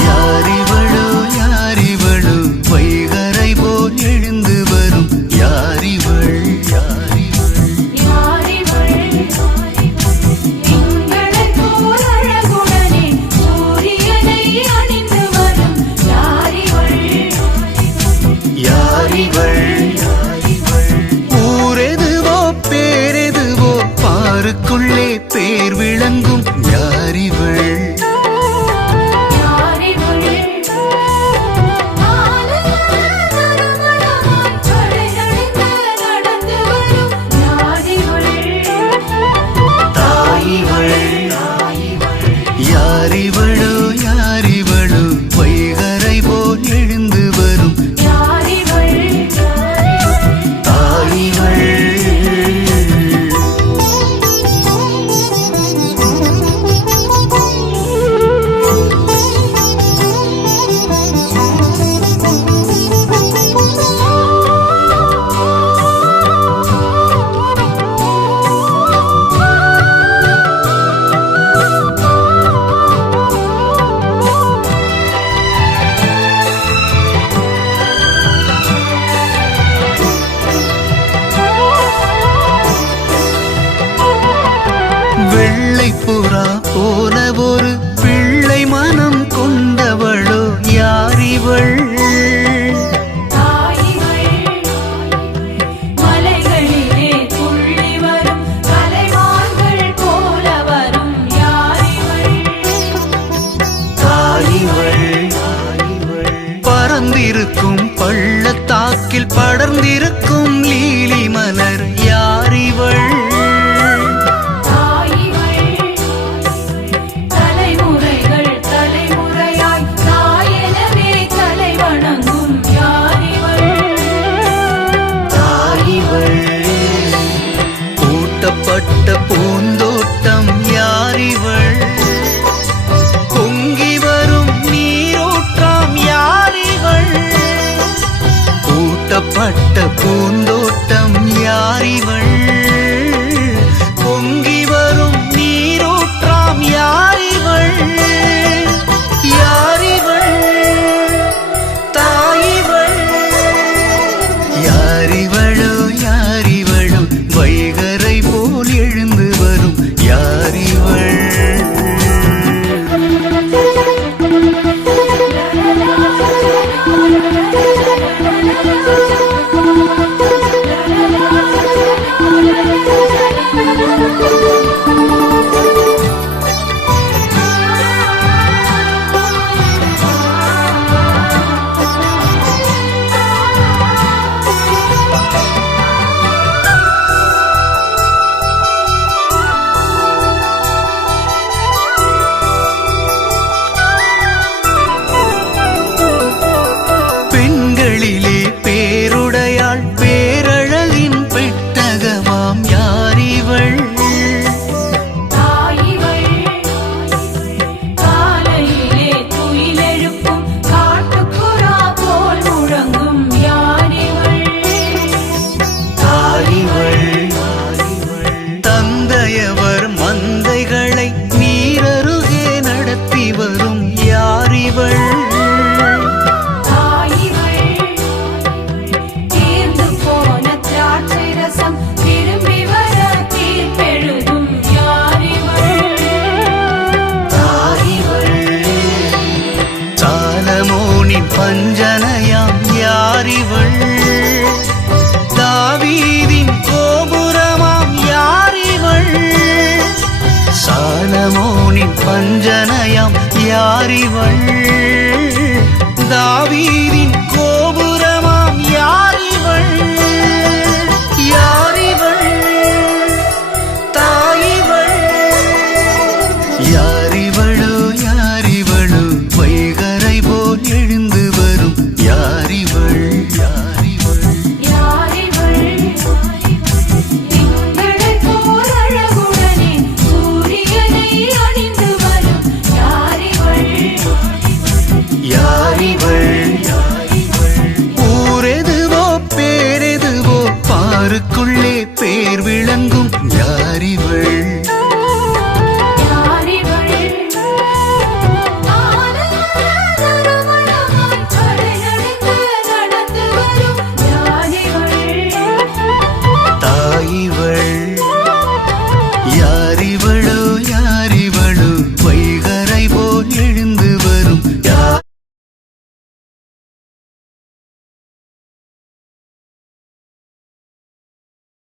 யாரிவளோ யாரிவளோ வைகரை போல் எழுந்து வரும் யாரிவள் ஊரெதுவோ பேரெதுவோ பாருக்குள்ளே பேர் விளங்கும் யாரிவள் யாரிவளோ யாரிவளோ வைகரை போல் எழுந்து வரும் தாயிவள் வெள்ளைப்புறா போல ஒரு பிள்ளை மனம் கொண்டவளோ யாரிவள் மலைகளிலே துள்ளி வரும் கலைமான்கள் போல வரும் யாரிவள் தாயிவள் பறந்திருக்கும் பள்ளத்தாக்கில் படர்ந்திருக்கும் லீலி மலர் யாரிவள் பட்ட பூந்தோட்டம் யாரிவள் பொங்கி வரும் நீரோட்டம் யாரிவள் ஊட்டப்பட்ட பூந்தோட்டம் யாரிவள் பொங்கி வரும் நீரோட்டம் யாரிவள் யாரிவள் தாயிவள் யாரிவளோ யாரிவளோ வைகரை போல் எழுந்து வரும் யாரிவள் பெண்களிலே பேருடையாள் பேரழகின் பெட்டகமாம் யாரிவள் காலையிலே துயிலெழுப்பும் காட்டுப்புறா போல் முழங்கும் யாரிவள் தாயிவள் தந்தையவர் மந்தைகளை நீரருகே நடத்தி வரும் யாரிவள் பஞ்சனையாம் யாரிவள் தாவீதின் கோபுரமாம் யாரிவள் சாலமோனின் பஞ்சனையாம் யாரிவள் தாவீதின் கோபுரமாம் யாரிவள் யாரிவள் தாயிவள் யாரிவளோ யாரிவளோ வைகரை போல் எழுந்து வரும் யாரிவள் ஊரெதுவோ பேரெதுவோ பாருக்குள்ளே பேர்